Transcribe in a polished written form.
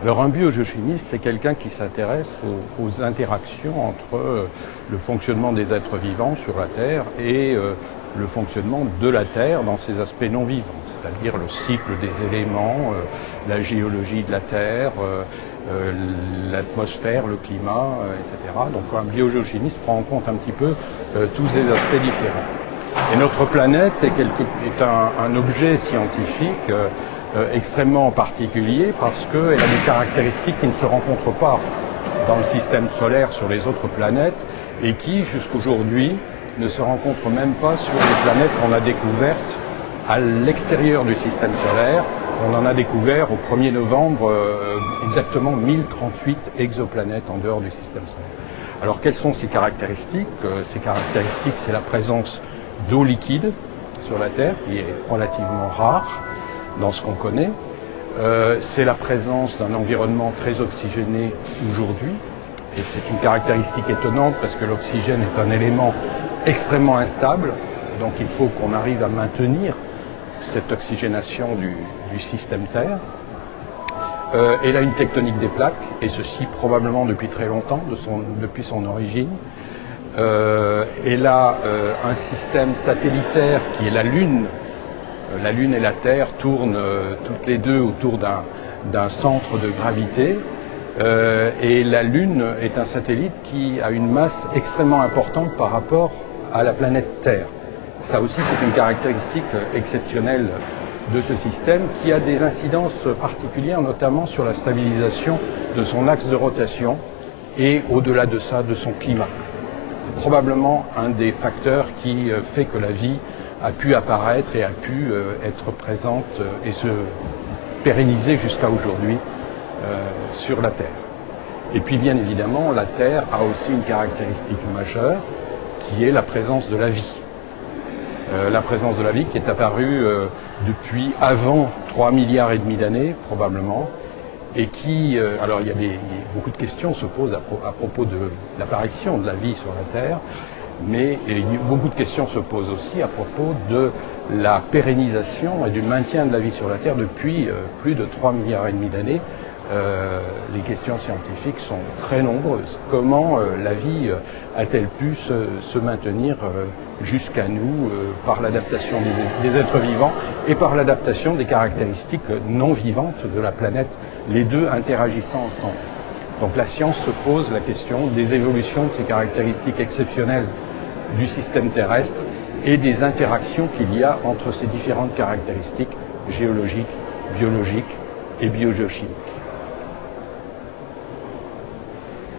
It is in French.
Alors un biogéochimiste, c'est quelqu'un qui s'intéresse aux interactions entre le fonctionnement des êtres vivants sur la Terre et le fonctionnement de la Terre dans ses aspects non vivants, c'est-à-dire le cycle des éléments, la géologie de la Terre, l'atmosphère, le climat, etc. Donc un biogéochimiste prend en compte un petit peu tous ces aspects différents. Et notre planète est un objet scientifique extrêmement particulier parce qu'elle a des caractéristiques qui ne se rencontrent pas dans le système solaire sur les autres planètes et qui, jusqu'aujourd'hui, ne se rencontrent même pas sur les planètes qu'on a découvertes à l'extérieur du système solaire. On en a découvert au 1er novembre exactement 1038 exoplanètes en dehors du système solaire. Alors quelles sont ces caractéristiques? Ces caractéristiques, c'est la présence d'eau liquide sur la Terre, qui est relativement rare dans ce qu'on connaît. C'est la présence d'un environnement très oxygéné aujourd'hui, et c'est une caractéristique étonnante parce que l'oxygène est un élément extrêmement instable, donc il faut qu'on arrive à maintenir cette oxygénation du système Terre. Elle a une tectonique des plaques, et ceci probablement depuis très longtemps, depuis son origine. Elle a un système satellitaire qui est la Lune. La Lune et la Terre tournent toutes les deux autour d'un centre de gravité. Et la Lune est un satellite qui a une masse extrêmement importante par rapport à la planète Terre. Ça aussi, c'est une caractéristique exceptionnelle de ce système qui a des incidences particulières, notamment sur la stabilisation de son axe de rotation et au-delà de ça, de son climat. C'est probablement un des facteurs qui fait que la vie a pu apparaître et a pu être présente et se pérenniser jusqu'à aujourd'hui sur la Terre. Et puis bien évidemment, la Terre a aussi une caractéristique majeure qui est la présence de la vie. La présence de la vie qui est apparue depuis avant 3,5 milliards d'années probablement, et qui, alors beaucoup de questions se posent à propos de l'apparition de la vie sur la Terre, mais beaucoup de questions se posent aussi à propos de la pérennisation et du maintien de la vie sur la Terre depuis plus de 3,5 milliards d'années. Les questions scientifiques sont très nombreuses. Comment la vie a-t-elle pu se maintenir jusqu'à nous par l'adaptation des êtres vivants et par l'adaptation des caractéristiques non vivantes de la planète, les deux interagissant ensemble. Donc la science se pose la question des évolutions de ces caractéristiques exceptionnelles du système terrestre et des interactions qu'il y a entre ces différentes caractéristiques géologiques, biologiques et biogéochimiques.